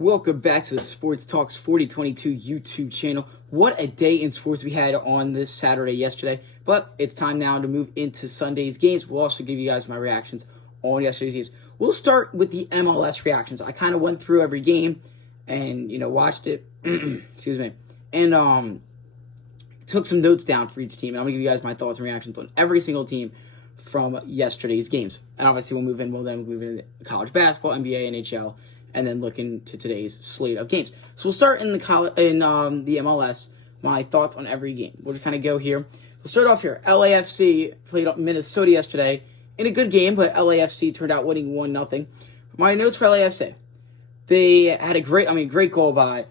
Welcome back to the Sports Talks 4022 YouTube channel. What a day in sports we had on this Saturday yesterday, but it's time now to move into Sunday's games. We'll also give you guys my reactions on yesterday's games. We'll start with the MLS reactions. I kind of went through every game and, watched it, excuse me, and took some notes down for each team. And I'm going to give you guys my thoughts and reactions on every single team from yesterday's games. And obviously we'll move into college basketball, NBA, NHL, and then look into today's slate of games. So we'll start in the MLS, my thoughts on every game. We'll just kind of go here. We'll start off here. LAFC played Minnesota yesterday in a good game, but LAFC turned out winning 1-0. My notes for LAFC. They had a great goal by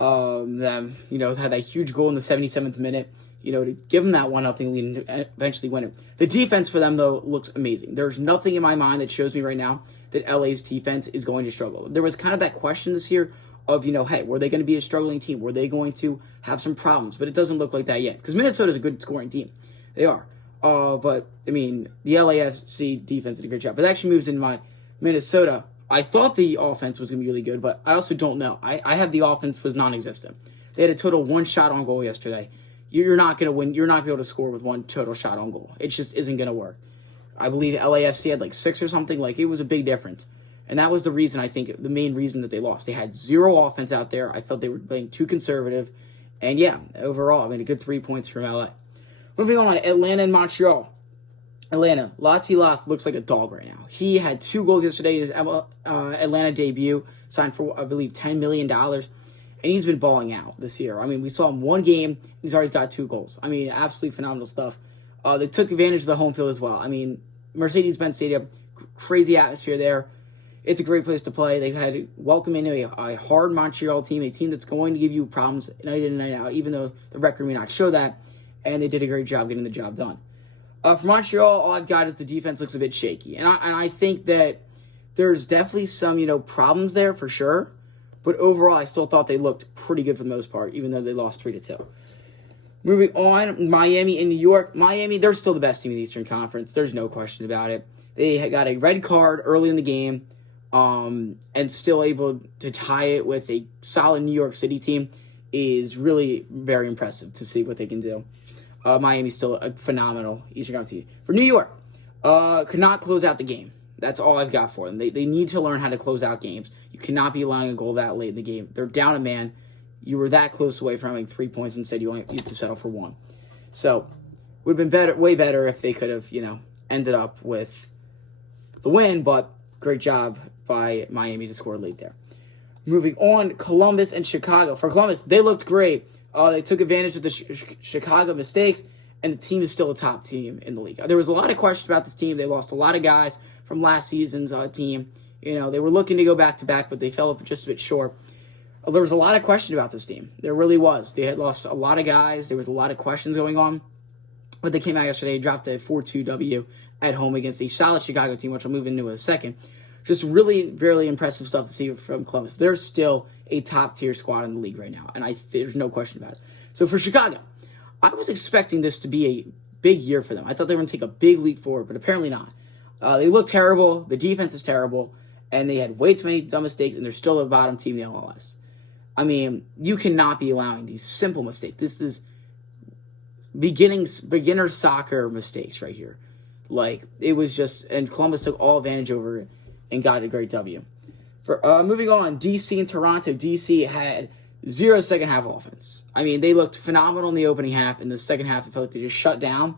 them. Had that huge goal in the 77th minute, to give them that 1-0 lead and eventually win it. The defense for them, though, looks amazing. There's nothing in my mind that shows me right now that LA's defense is going to struggle. There was kind of that question this year of, hey, were they going to be a struggling team? Were they going to have some problems? But it doesn't look like that yet, because Minnesota's a good scoring team. They are. But the LAFC defense did a great job. But that actually moves into my Minnesota. I thought the offense was going to be really good, but I also don't know. I have the offense was non-existent. They had a total one shot on goal yesterday. You're not going to win. You're not going to be able to score with one total shot on goal. It just isn't going to work. I believe LAFC had like 6 or something. It was a big difference. And that was the reason, I think, the main reason that they lost. They had zero offense out there. I felt they were playing too conservative. And overall, a good 3 points from LA. Moving on, Atlanta and Montreal. Atlanta, Latifi looks like a dog right now. He had 2 goals yesterday in his Atlanta debut, signed for, I believe, $10 million. And he's been balling out this year. We saw him one game. He's already got 2 goals. Absolutely phenomenal stuff. They took advantage of the home field as well. Mercedes-Benz Stadium, crazy atmosphere there. It's a great place to play. They've had welcome into a hard Montreal team, a team that's going to give you problems night in and night out, even though the record may not show that. And they did a great job getting the job done. For Montreal, all I've got is the defense looks a bit shaky. And I think that there's definitely some, problems there for sure. But overall, I still thought they looked pretty good for the most part, even though they lost 3-2. Moving on, Miami and New York. Miami, they're still the best team in the Eastern Conference. There's no question about it. They got a red card early in the game and still able to tie it with a solid New York City team is really very impressive to see what they can do. Miami's still a phenomenal Eastern Conference team. For New York, could not close out the game. That's all I've got for them. They need to learn how to close out games. You cannot be allowing a goal that late in the game. They're down a man. You were that close away from having 3 points. Instead, you had to settle for 1. So, would have been way better if they could have, ended up with the win. But great job by Miami to score late there. Moving on, Columbus and Chicago. For Columbus, they looked great. They took advantage of the Chicago mistakes, and the team is still a top team in the league. There was a lot of questions about this team. They lost a lot of guys from last season's team. They were looking to go back-to-back, but they fell up just a bit short. There was a lot of question about this team. There really was. They had lost a lot of guys. There was a lot of questions going on. But they came out yesterday, dropped a 4-2 W at home against a solid Chicago team, which I'll move into in a second. Just really, really impressive stuff to see from Columbus. They're still a top-tier squad in the league right now, and there's no question about it. So for Chicago, I was expecting this to be a big year for them. I thought they were going to take a big leap forward, but apparently not. They look terrible. The defense is terrible, and they had way too many dumb mistakes, and they're still a bottom team in the MLS. You cannot be allowing these simple mistakes. This is beginner soccer mistakes right here. It was just, and Columbus took all advantage over it and got a great W. For moving on, DC and Toronto. DC had 0 second half offense. They looked phenomenal in the opening half. In the second half, it felt like they just shut down,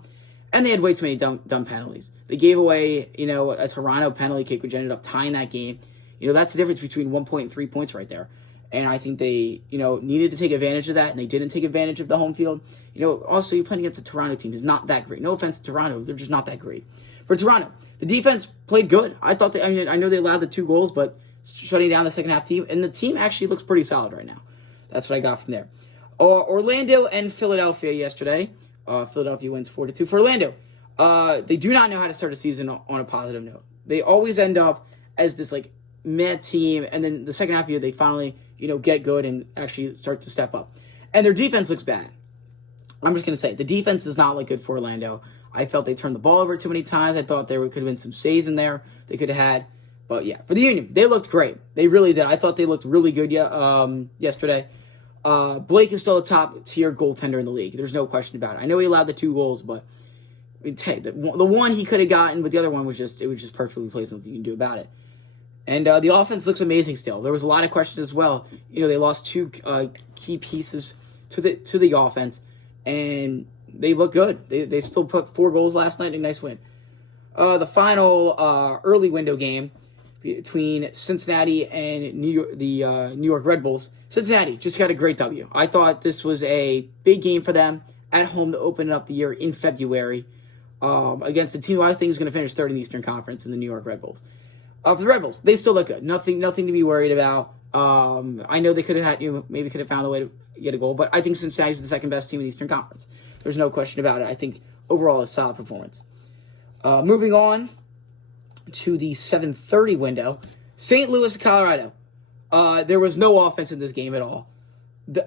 and they had way too many dumb penalties. They gave away, a Toronto penalty kick, which ended up tying that game. That's the difference between 1 point and 3 points right there. And I think they, needed to take advantage of that, and they didn't take advantage of the home field. Also, you're playing against a Toronto team who's not that great. No offense to Toronto, they're just not that great. For Toronto, the defense played good. I thought I know they allowed the 2 goals, but shutting down the second half team, and the team actually looks pretty solid right now. That's what I got from there. Orlando and Philadelphia yesterday. Philadelphia wins 4-2. For Orlando, they do not know how to start a season on a positive note. They always end up as this mad team, and then the second half of the year they finally get good and actually start to step up. And their defense looks bad. I'm just going to say, the defense does not look good for Orlando. I felt they turned the ball over too many times. I thought there could have been some saves in there they could have had. But yeah, for the Union, they looked great. They really did. I thought they looked really good yesterday. Blake is still a top-tier goaltender in the league. There's no question about it. I know he allowed the 2 goals, but the one he could have gotten, but the other one was just perfectly placed. Nothing you can do about it. And the offense looks amazing still. There was a lot of questions as well. They lost 2 key pieces to the offense, and they look good. They still put 4 goals last night. A nice win. The final early window game between Cincinnati and the New York Red Bulls. Cincinnati just got a great W. I thought this was a big game for them at home to open up the year in February against the team who I think is going to finish third in the Eastern Conference in the New York Red Bulls. For the Red Bulls, they still look good. Nothing to be worried about. I know they could have maybe could have found a way to get a goal, but I think Cincinnati's the second best team in the Eastern Conference. There's no question about it. I think overall a solid performance. Moving on to the 7:30 window, St. Louis, Colorado. There was no offense in this game at all.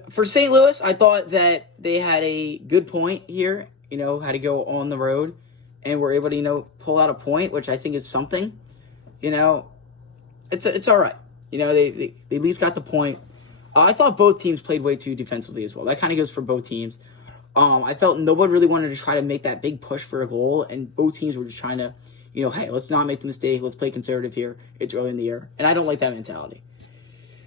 For St. Louis, I thought that they had a good point here. Had to go on the road, and were able to pull out a point, which I think is something. It's all right. They at least got the point. I thought both teams played way too defensively as well. That kind of goes for both teams. I felt nobody really wanted to try to make that big push for a goal, and both teams were just trying to, hey, let's not make the mistake. Let's play conservative here. It's early in the year, and I don't like that mentality.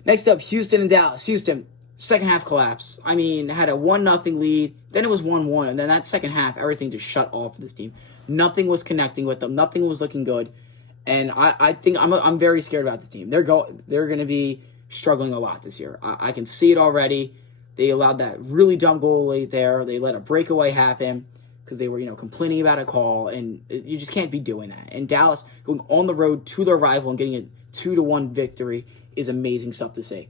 Next up, Houston and Dallas. Houston, second half collapse. Had a 1-0 lead. Then it was 1-1, and then that second half, everything just shut off for this team. Nothing was connecting with them. Nothing was looking good, and I think I'm very scared about the team. They're going to be struggling a lot this year. I can see it already. They allowed that really dumb goal late there. They let a breakaway happen because they were, complaining about a call, and you just can't be doing that. And Dallas going on the road to their rival and getting a 2-1 victory is amazing stuff to see.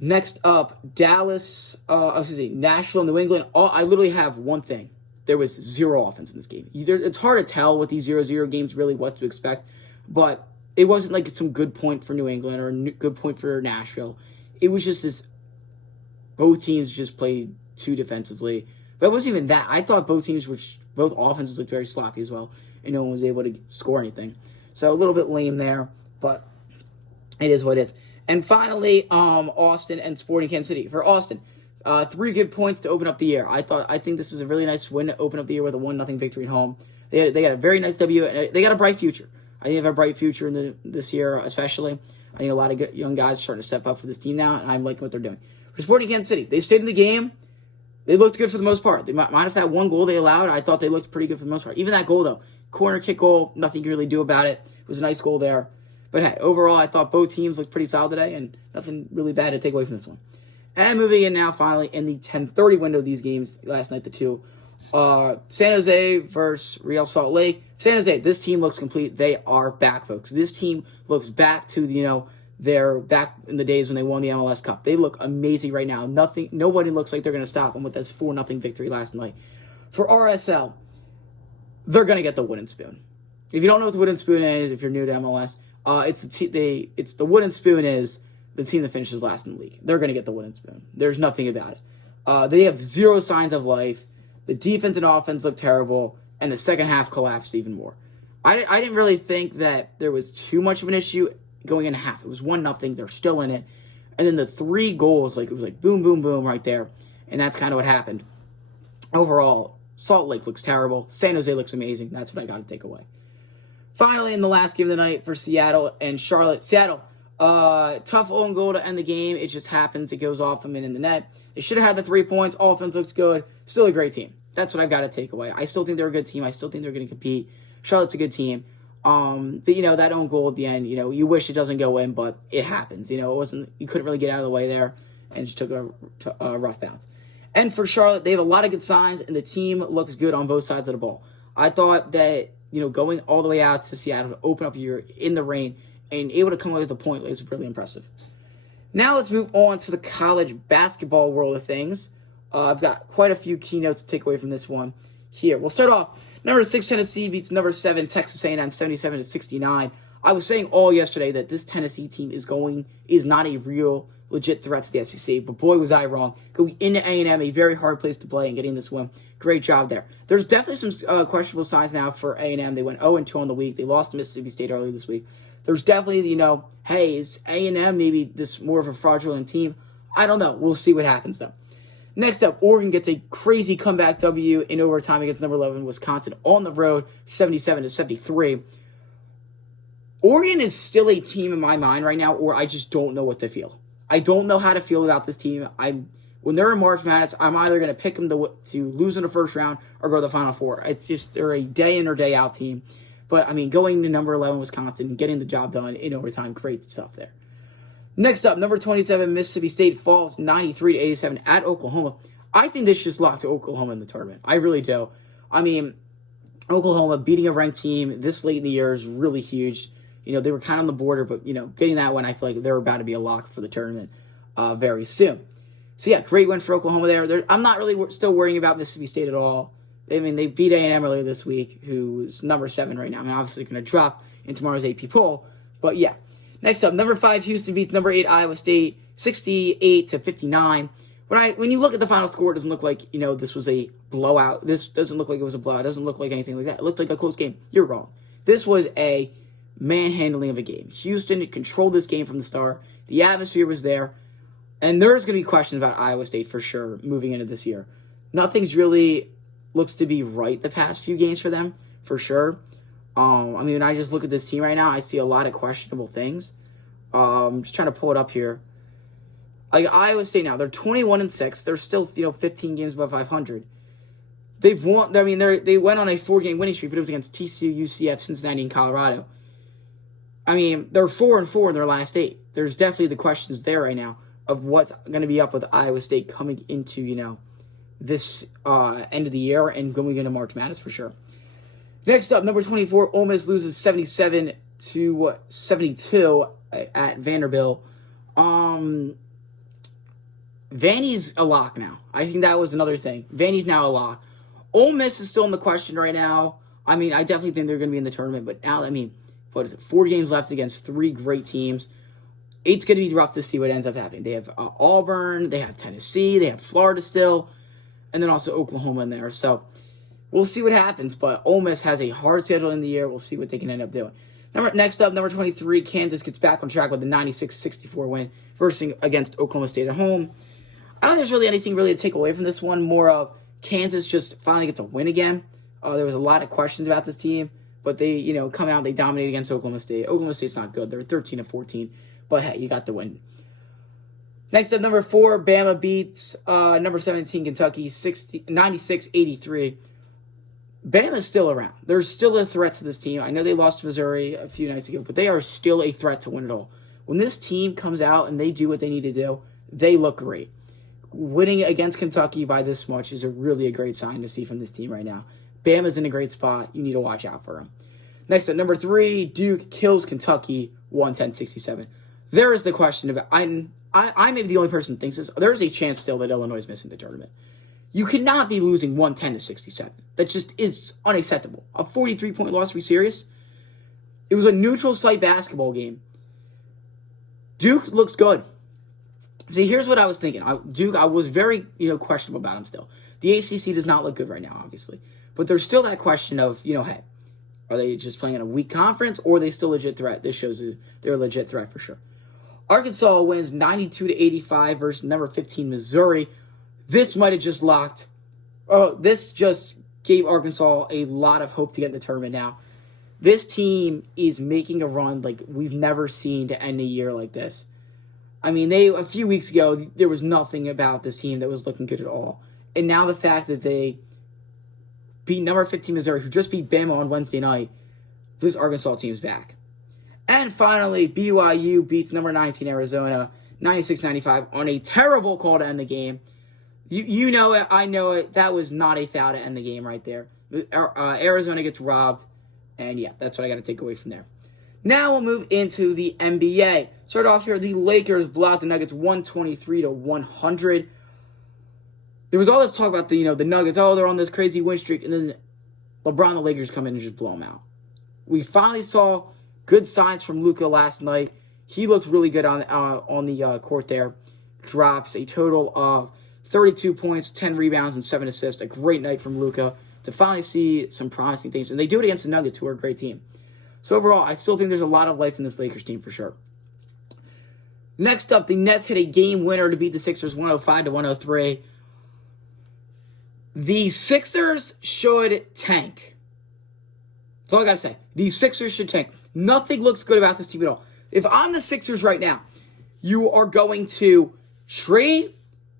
Next up, Nashville, New England. I literally have one thing. There was 0 offense in this game. It's hard to tell with these 0-0 games really what to expect, but it wasn't like some good point for New England or a good point for Nashville. It was just this. Both teams just played too defensively. But it wasn't even that. I thought both offenses looked very sloppy as well, and no one was able to score anything. So a little bit lame there, but it is what it is. And finally, Austin and Sporting Kansas City. For Austin, 3 good points to open up the year. I think this is a really nice win to open up the year with a 1-0 victory at home. They got a very nice W, and they got a bright future. I think they have a bright future in this year, especially. I think a lot of good young guys are starting to step up for this team now, and I'm liking what they're doing. For Sporting Kansas City, they stayed in the game. They looked good for the most part. Minus that 1 goal they allowed, I thought they looked pretty good for the most part. Even that goal, though, corner kick goal, nothing you can really do about it. It was a nice goal there. But hey, overall, I thought both teams looked pretty solid today, and nothing really bad to take away from this one. And moving in now, finally, in the 10:30 window of these games, last night, the 2. San Jose versus Real Salt Lake. San Jose, this team looks complete. They are back, folks. This team looks back to, they're back in the days when they won the MLS Cup. They look amazing right now. Nobody looks like they're going to stop them with this 4-0 victory last night. For RSL, they're going to get the wooden spoon. If you don't know what the wooden spoon is, if you're new to MLS, it's the wooden spoon is the team that finishes last in the league. They're going to get the wooden spoon. There's nothing about it. They have 0 signs of life. The defense and offense look terrible, and the second half collapsed even more. I didn't really think that there was too much of an issue going into half. It was 1-0. They're still in it. And then the 3 goals, it was like boom, boom, boom right there. And that's kind of what happened. Overall, Salt Lake looks terrible. San Jose looks amazing. That's what I got to take away. Finally, in the last game of the night for Seattle and Charlotte. Seattle, tough own goal to end the game. It just happens. It goes off them and in the net. They should have had the 3 points. Offense looks good. Still a great team. That's what I've got to take away. I still think they're a good team. I still think they're going to compete. Charlotte's a good team. But that own goal at the end, you wish it doesn't go in, but it happens. You couldn't really get out of the way there and just took a rough bounce. And for Charlotte, they have a lot of good signs, and the team looks good on both sides of the ball. I thought that, going all the way out to Seattle to open up a year in the rain and able to come away with a point is really impressive. Now let's move on to the college basketball world of things. I've got quite a few keynotes to take away from this one here. We'll start off. Number 6 Tennessee beats number 7 Texas A&M 77-69. I was saying all yesterday that this Tennessee team is not a real legit threat to the SEC, but boy was I wrong. Going into A&M, a very hard place to play, and getting this win. Great job there. There's definitely some questionable signs now for A&M. They went 0-2 on the week. They lost to Mississippi State earlier this week. There's definitely, hey, is A&M maybe this more of a fraudulent team? I don't know. We'll see what happens, though. Next up, Oregon gets a crazy comeback W in overtime against number 11 Wisconsin on the road, 77-73. Oregon is still a team in my mind right now, or I just don't know what to feel. I don't know how to feel about this team. When they're in March Madness, I'm either going to pick them to lose in the first round or go to the Final Four. It's just they're a day in or day out team. But, going to number 11 Wisconsin and getting the job done in overtime, great stuff there. Next up, number 27 Mississippi State falls 93-87 at Oklahoma. I think this just locked Oklahoma in the tournament. I really do. Oklahoma beating a ranked team this late in the year is really huge. They were kind of on the border, but, getting that one, I feel like they're about to be a lock for the tournament very soon. So, yeah, great win for Oklahoma there. I'm not really still worrying about Mississippi State at all. They beat A&M earlier this week, who's number 7 right now. Obviously going to drop in tomorrow's AP poll. But, yeah. Next up, number 5 Houston beats number 8 Iowa State 68-59. When you look at the final score, it doesn't look like, this was a blowout. This doesn't look like it was a blowout. It doesn't look like anything like that. It looked like a close game. You're wrong. This was a manhandling of a game. Houston controlled this game from the start. The atmosphere was there. And there's going to be questions about Iowa State for sure moving into this year. Nothing's really looks to be right the past few games for them, for sure. When I just look at this team right now, I see a lot of questionable things. Just trying to pull it up here. Like Iowa State now, they're 21-6. They're still, 15 games above 500. They've won. They went on a 4-game winning streak, but it was against TCU, UCF, Cincinnati, and Colorado. They're 4-4 in their last 8. There's definitely the questions there right now of what's going to be up with Iowa State coming into, this end of the year and going into March Madness for sure. Next up, number 24, Ole Miss loses 77-72 at Vanderbilt. Vanny's a lock now. I think that was another thing. Vanny's now a lock. Ole Miss is still in the question right now. I definitely think they're going to be in the tournament, but now, what is it? 4 games left against 3 great teams. It's going to be rough to see what ends up happening. They have Auburn, they have Tennessee, they have Florida still, and then also Oklahoma in there. So we'll see what happens, but Ole Miss has a hard schedule in the year. We'll see what they can end up doing. Next up, number 23, Kansas gets back on track with a 96-64 win against Oklahoma State at home. I don't think there's really anything to take away from this one. More of Kansas just finally gets a win again. There was a lot of questions about this team, but they, come out, they dominate against Oklahoma State. Oklahoma State's not good. They're 13-14, but hey, you got the win. Next up, number 4, Bama beats number 17, Kentucky, 96-83. Bama's still around. There's still a threat to this team. I know they lost to Missouri a few nights ago, but they are still a threat to win it all. When this team comes out and they do what they need to do, they look great. Winning against Kentucky by this much is really a great sign to see from this team right now. Bama's in a great spot. You need to watch out for them. Next up, number 3, Duke kills Kentucky 110-67. There is the question about I may be the only person who thinks this. There is a chance still that Illinois is missing the tournament. You cannot be losing 110-67. That just is unacceptable. A 43-point loss, to be serious. It was a neutral site basketball game. Duke looks good. See, here's what I was thinking. Duke, I was very, questionable about him still. The ACC does not look good right now, obviously. But there's still that question of, hey, are they just playing in a weak conference or are they still a legit threat? This shows they're a legit threat for sure. Arkansas wins 92-85 versus number 15, Missouri. This might have just locked. This just gave Arkansas a lot of hope to get in the tournament now. This team is making a run like we've never seen to end a year like this. A few weeks ago, there was nothing about this team that was looking good at all. And now the fact that they beat number 15 Missouri, who just beat Bama on Wednesday night, this Arkansas team's back. And finally, BYU beats number 19 Arizona 96-95 on a terrible call to end the game. You know it, I know it. That was not a foul to end the game right there. Arizona gets robbed, and yeah, that's what I got to take away from there. Now we'll move into the NBA. Start off here, the Lakers blocked the Nuggets 123-100. There was all this talk about the Nuggets. Oh, they're on this crazy win streak, and then LeBron and the Lakers come in and just blow them out. We finally saw good signs from Luka last night. He looked really good on the court there. Drops a total of 32 points, 10 rebounds, and 7 assists. A great night from Luka to finally see some promising things. And they do it against the Nuggets, who are a great team. So overall, I still think there's a lot of life in this Lakers team for sure. Next up, the Nets hit a game winner to beat the Sixers 105-103. The Sixers should tank. That's all I got to say. The Sixers should tank. Nothing looks good about this team at all. If I'm the Sixers right now, you are going to trade.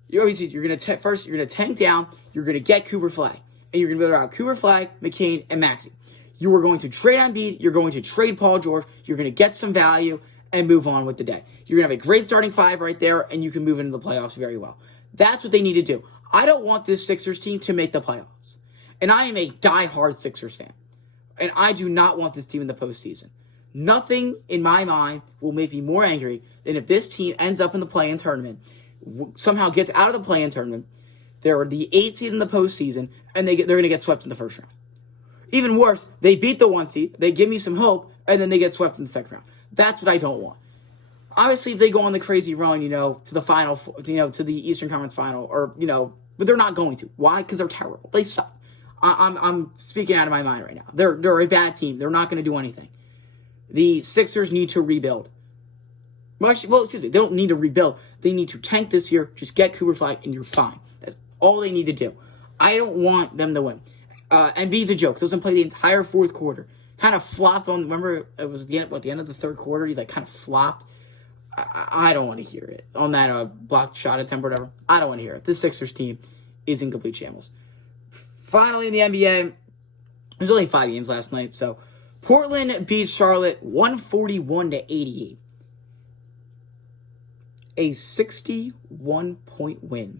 You're going to tank down. You're going to get Cooper Flag. And you're going to build around Cooper Flag, McCain, and Maxey. You are going to trade Embiid. You're going to trade Paul George. You're going to get some value and move on with the day. You're going to have a great starting five right there, and you can move into the playoffs very well. That's what they need to do. I don't want this Sixers team to make the playoffs. And I am a diehard Sixers fan. And I do not want this team in the postseason. Nothing in my mind will make me more angry than if this team ends up in the play-in tournament, somehow gets out of the play-in tournament, they're the 8th seed in the postseason, and they're going to get swept in the first round. Even worse, they beat the 1 seed, they give me some hope, and then they get swept in the second round. That's what I don't want. Obviously, if they go on the crazy run, to the final, to the Eastern Conference final, or, but they're not going to. Why? Because they're terrible. They suck. I'm speaking out of my mind right now. They're a bad team. They're not going to do anything. The Sixers need to rebuild. Excuse me, they don't need to rebuild. They need to tank this year. Just get Cooper Flag, and you're fine. That's all they need to do. I don't want them to win. Embiid's a joke. Doesn't play the entire fourth quarter. Kind of flopped on. Remember, it was the end of the third quarter. He kind of flopped. I don't want to hear it on that blocked shot attempt or whatever. I don't want to hear it. This Sixers team is in complete shambles. Finally, in the NBA, there's only 5 games last night. So Portland beat Charlotte 141-88. A 61-point win.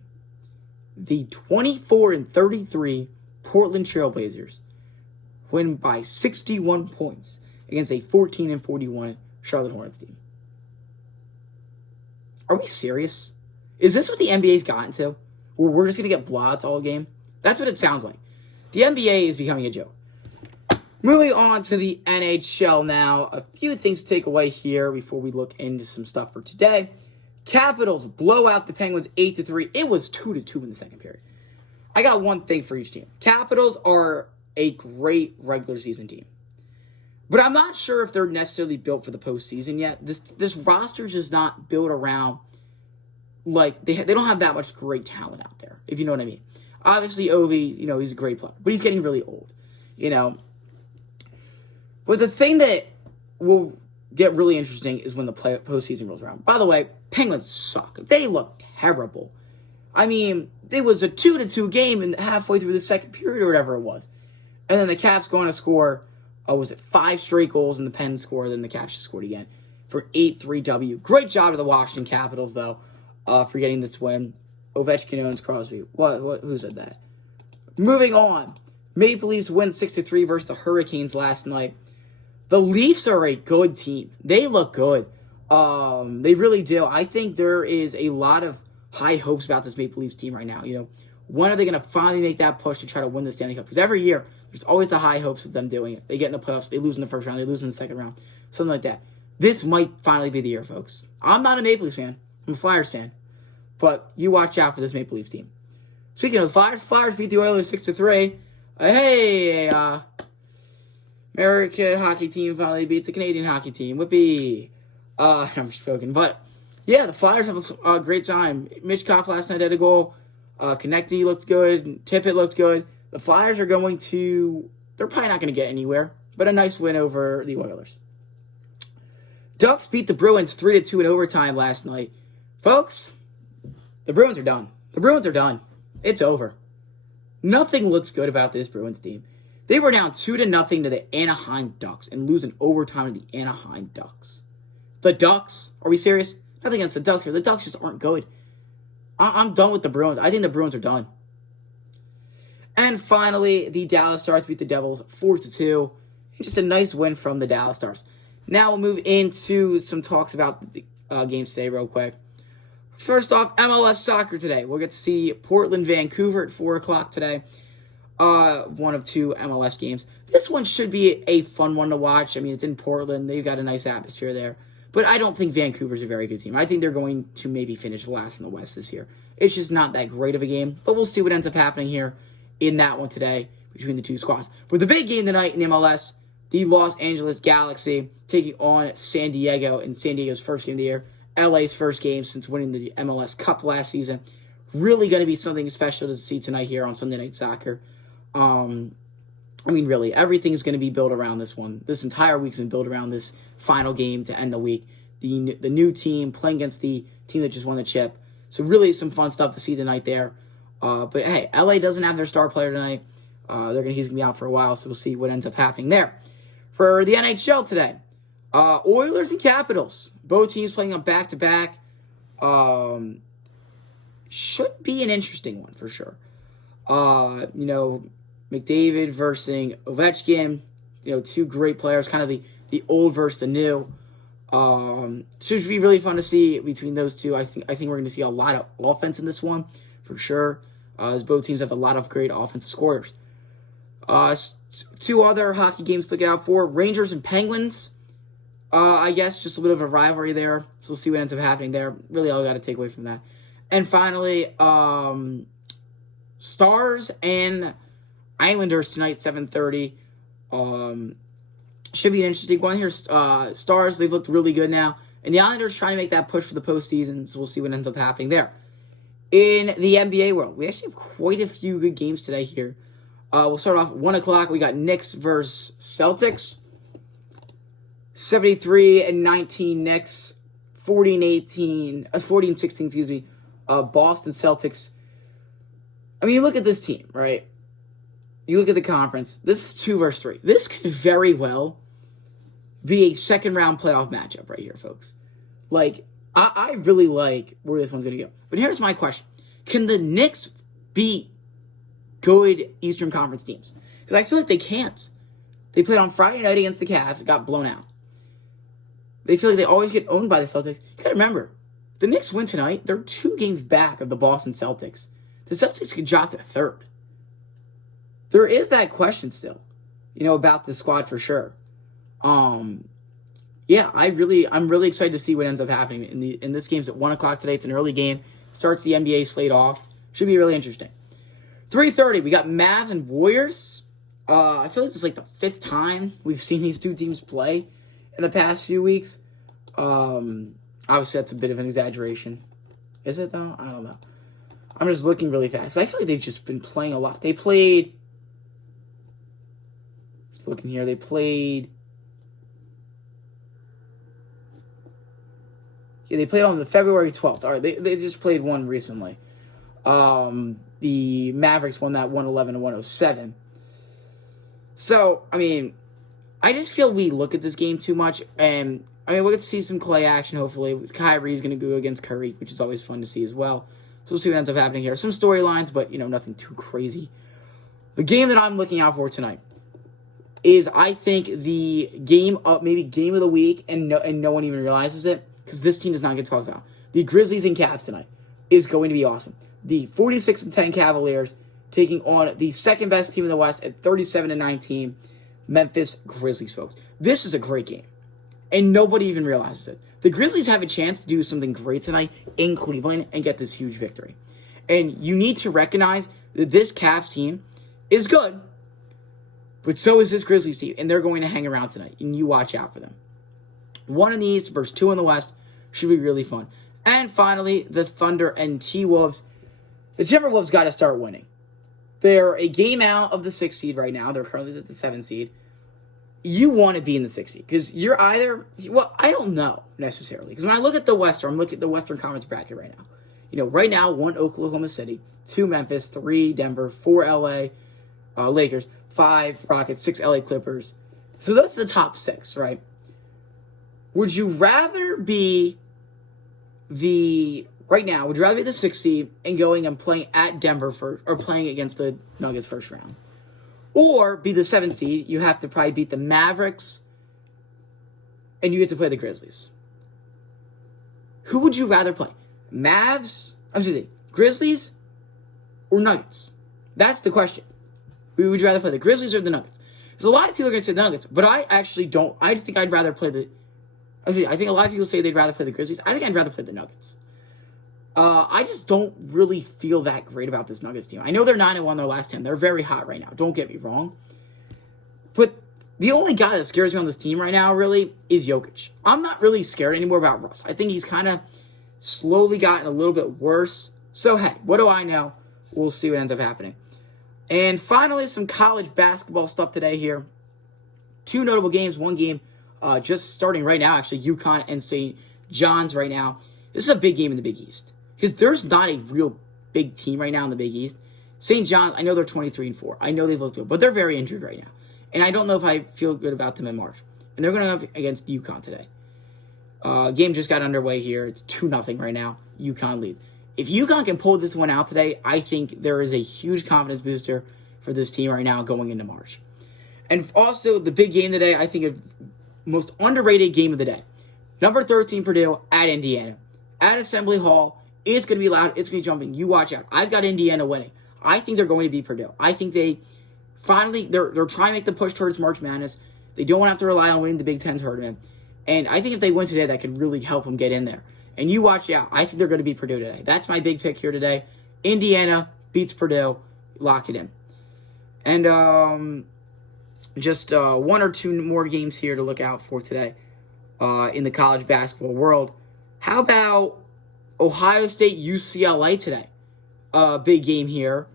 The 24-33 Portland Trailblazers win by 61 points against a 14-41 Charlotte Hornets team. Are we serious? Is this what the NBA's gotten to? Where we're just going to get blowouts all game? That's what it sounds like. The NBA is becoming a joke. Moving on to the NHL now. A few things to take away here before we look into some stuff for today. Capitals blow out the Penguins 8-3. It was 2-2 in the second period. I got one thing for each team. Capitals are a great regular season team. But I'm not sure if they're necessarily built for the postseason yet. This roster is just not built around, they don't have that much great talent out there, if you know what I mean. Obviously, Ovi, he's a great player, but he's getting really old, But the thing that will get really interesting is when the postseason rolls around. By the way, Penguins suck. They look terrible. I mean, it was a 2-2 game and halfway through the second period or whatever it was. And then the Caps going to score, 5 straight goals in the Pens score, then the Caps just scored again for 8-3 W. Great job to the Washington Capitals, though, for getting this win. Ovechkin owns Crosby. Who said that? Moving on. Maple Leafs win 6-3 versus the Hurricanes last night. The Leafs are a good team. They look good. They really do. I think there is a lot of high hopes about this Maple Leafs team right now. When are they going to finally make that push to try to win the Stanley Cup? Because every year, there's always the high hopes of them doing it. They get in the playoffs, they lose in the first round, they lose in the second round, something like that. This might finally be the year, folks. I'm not a Maple Leafs fan. I'm a Flyers fan. But you watch out for this Maple Leafs team. Speaking of the Flyers beat the Oilers 6-3. American hockey team finally beats the Canadian hockey team. Whippy. I'm just joking. But, yeah, the Flyers have a great time. Mitch Koff last night had a goal. Konechny looked good. Tippett looked good. The Flyers are they're probably not going to get anywhere, but a nice win over the Oilers. Ducks beat the Bruins 3-2 in overtime last night. Folks, the Bruins are done. The Bruins are done. It's over. Nothing looks good about this Bruins team. They were down 2-0 to the Anaheim Ducks and losing overtime to the Anaheim Ducks. The Ducks? Are we serious? Nothing against the Ducks here. The Ducks just aren't good. I'm done with the Bruins. I think the Bruins are done. And finally, the Dallas Stars beat the Devils 4-2. Just a nice win from the Dallas Stars. Now we'll move into some talks about the games today real quick. First off, MLS soccer today. We'll get to see Portland, Vancouver at 4 o'clock today. One of 2 MLS games. This one should be a fun one to watch. I mean, it's in Portland. They've got a nice atmosphere there. But I don't think Vancouver's a very good team. I think they're going to maybe finish last in the West this year. It's just not that great of a game. But we'll see what ends up happening here in that one today between the two squads. But the big game tonight in MLS, the Los Angeles Galaxy taking on San Diego in San Diego's first game of the year. LA's first game since winning the MLS Cup last season. Really going to be something special to see tonight here on Sunday Night Soccer. Really, everything's going to be built around this one. This entire week's been built around this final game to end the week. The new team playing against the team that just won the chip. So really some fun stuff to see tonight there. But hey, LA doesn't have their star player tonight. He's gonna be out for a while, so we'll see what ends up happening there. For the NHL today, Oilers and Capitals, both teams playing on back-to-back. Should be an interesting one for sure. McDavid versus Ovechkin. Two great players, kind of the old versus the new. Should be really fun to see between those two. I think we're going to see a lot of offense in this one for sure. As both teams have a lot of great offensive scorers. Two other hockey games to look out for: Rangers and Penguins. I guess just a bit of a rivalry there. So we'll see what ends up happening there. Really, all I got to take away from that. And finally, Stars and Islanders tonight, 7:30. Should be an interesting one here. Stars, they've looked really good now. And the Islanders trying to make that push for the postseason, so we'll see what ends up happening there. In the NBA world, we actually have quite a few good games today here. We'll start off at 1 o'clock. We got Knicks versus Celtics. 73-19 Knicks. 14-16, excuse me. Boston Celtics. You look at this team, right? You look at the conference. This is 2 versus 3. This could very well be a second-round playoff matchup right here, folks. I really like where this one's going to go. But here's my question. Can the Knicks beat good Eastern Conference teams? Because I feel like they can't. They played on Friday night against the Cavs. It got blown out. They feel like they always get owned by the Celtics. You got to remember, the Knicks win tonight. They're 2 games back of the Boston Celtics. The Celtics could drop to 3rd. There is that question still, about the squad for sure. I'm really excited to see what ends up happening in this game's at 1 o'clock today. It's an early game. Starts the NBA slate off. Should be really interesting. 3:30, we got Mavs and Warriors. I feel like it's like the 5th time we've seen these two teams play in the past few weeks. Obviously, that's a bit of an exaggeration. Is it, though? I don't know. I'm just looking really fast. I feel like they've just been playing a lot. They played... Just looking here. They played... Yeah, they played on the February 12th. All right, they just played one recently. The Mavericks won that 111-107. So, I just feel we look at this game too much, and we'll get to see some Clay action, hopefully. Kyrie's going to go against Curry, which is always fun to see as well. So we'll see what ends up happening here. Some storylines, but, nothing too crazy. The game that I'm looking out for tonight is, I think, the game of the week, and no one even realizes it, because this team does not get talked about. The Grizzlies and Cavs tonight is going to be awesome. The 46-10 Cavaliers taking on the second-best team in the West at 37-19, Memphis Grizzlies, folks. This is a great game, and nobody even realizes it. The Grizzlies have a chance to do something great tonight in Cleveland and get this huge victory. And you need to recognize that this Cavs team is good, but so is this Grizzlies team, and they're going to hang around tonight, and you watch out for them. 1 in the East versus 2 in the West should be really fun. And finally, the Thunder and T-Wolves. The Timberwolves got to start winning. They're a game out of the 6th seed right now. They're currently at the 7th seed. You want to be in the 6th seed because you're either... Well, I don't know necessarily. Because when I look at the Western, I'm looking at the Western Conference bracket right now. Right now, 1 Oklahoma City, 2 Memphis, 3 Denver, 4 LA Lakers, 5 Rockets, 6 LA Clippers. So that's the top 6, right? Would you rather be right now, would you rather be the 6th seed and going and playing at Denver or playing against the Nuggets first round? Or be the 7th seed, you have to probably beat the Mavericks and you get to play the Grizzlies. Who would you rather play? Grizzlies or Nuggets? That's the question. Who would you rather play, the Grizzlies or the Nuggets? Because a lot of people are going to say the Nuggets, but I actually don't. I think I'd rather play I think a lot of people say they'd rather play the Grizzlies. I think I'd rather play the Nuggets. I just don't really feel that great about this Nuggets team. I know they're 9-1 their last 10. They're very hot right now. Don't get me wrong. But The only guy that scares me on this team right now, really, is Jokic. I'm not really scared anymore about Russ. I think he's kind of slowly gotten a little bit worse. So, hey, what do I know? We'll see what ends up happening. And finally, some college basketball stuff today here. Two notable games. One game just starting right now, actually, UConn and St. John's right now. This is a big game in the Big East because there's not a real big team right now in the Big East. St. John's, I know they're 23-4. I know they've looked good, but they're very injured right now. And I don't know if I feel good about them in March. And they're going to go against UConn today. Game just got underway here. It's 2-0 right now. UConn leads. If UConn can pull this one out today, I think there is a huge confidence booster for this team right now going into March. And also, the big game today, I think, most underrated game of the day. Number 13, Purdue at Indiana. At Assembly Hall. It's going to be loud. It's going to be jumping. You watch out. I've got Indiana winning. I think they're going to beat Purdue. I think they're trying to make the push towards March Madness. They don't want to have to rely on winning the Big Ten tournament. And I think if they win today, that could really help them get in there. And you watch out. I think they're going to beat Purdue today. That's my big pick here today. Indiana beats Purdue. Lock it in. And just one or two more games here to look out for today in the college basketball world. How about Ohio State UCLA today? Big game here.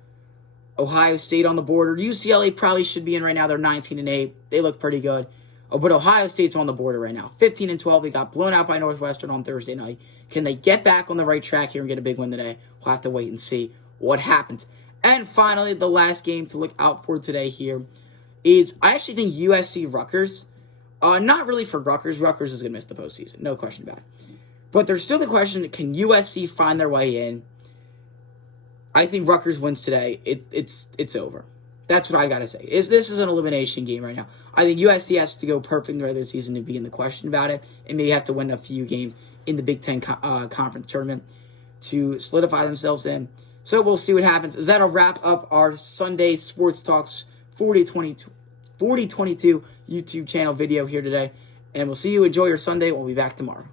Ohio State on the border. UCLA probably should be in right now. They're 19-8. They look pretty good. But Ohio State's on the border right now. 15-12. They got blown out by Northwestern on Thursday night. Can they get back on the right track here and get a big win today? We'll have to wait and see what happens. And finally, the last game to look out for today here is I actually think USC-Rutgers. Not really for Rutgers. Rutgers is going to miss the postseason. No question about it. But there's still the question, can USC find their way in? I think Rutgers wins today. It's over. That's what I got to say. This is an elimination game right now. I think USC has to go perfect in the regular season to be in the question about it, and maybe have to win a few games in the Big Ten conference tournament to solidify themselves in. So we'll see what happens. Is that a wrap up our Sunday Sports Talks 4022 YouTube channel video here today? And we'll see you. Enjoy your Sunday. We'll be back tomorrow.